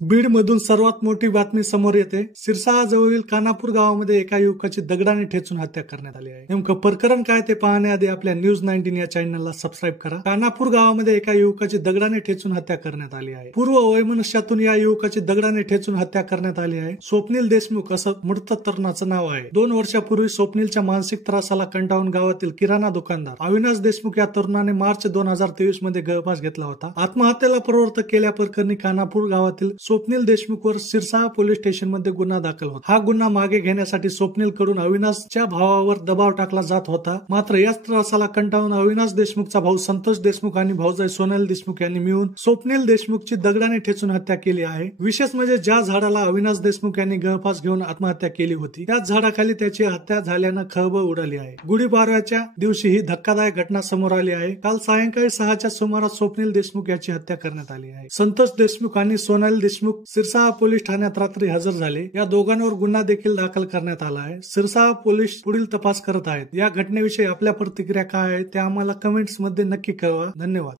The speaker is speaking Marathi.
बीड मधून सर्वात मोठी बातमी समोर येते. सिरसाजवळील कानापूर गावामध्ये एका युवकाची दगडाने ठेचून हत्या करण्यात आली आहे. नेमकं प्रकरण काय ते पाहण्याआधी आपल्या न्यूज 19 या चॅनलला सबस्क्राईब करा. कानापूर गावामध्ये एका युवकाची दगडाने ठेचून हत्या करण्यात आली आहे. पूर्व वैमनस्यातून या युवकाची दगडाने ठेचून हत्या करण्यात आली आहे. स्वप्नील देशमुख असं मृत तरुणाचं नाव आहे. 2 वर्षापूर्वी स्वप्नीलच्या मानसिक त्रासाला कंटाळून गावातील किराणा दुकानदार अविनाश देशमुख या तरुणाने मार्च 2023 मध्ये गळफास घेतला होता. आत्महत्येला प्रवृत्त केल्याप्रकरणी कानापूर गावातील स्वप्नील देशमुखवर सिरसा पोलीस स्टेशन मध्ये गुन्हा दाखल होता. हा गुन्हा मागे घेण्यासाठी स्वप्नील कडून अविनाशच्या भावावर दबाव टाकला जात होता. मात्र याच त्रासाला कंटाळून अविनाश देशमुखचा भाऊ संतोष देशमुख आणि भाऊजाई सोनाली देशमुख यांनी मिळून स्वप्नील देशमुखची दगडाने ठेचून हत्या केली आहे. विशेष म्हणजे ज्या झाडाला अविनाश देशमुख यांनी गळफास घेऊन आत्महत्या केली होती त्याच झाडाखाली त्याची हत्या झाल्यानं खळबळ उडाली आहे. गुढीपाडव्याच्या दिवशी ही धक्कादायक घटना समोर आली आहे. काल सायंकाळी 6च्या सुमारास स्वप्नील देशमुख याची हत्या करण्यात आली आहे. संतोष देशमुख आणि सोनाली देशमुख सिरसा पोलीस ठाण्यात रात्री हजर झाले. या दोघांवर गुन्हा देखील दाखल करण्यात आला आहे. सिरसा पोलीस पुढील तपास करत आहेत. या घटनेविषयी आपल्या प्रतिक्रिया काय आहेत ते आम्हाला कमेंट्स मध्ये नक्की कळवा. धन्यवाद.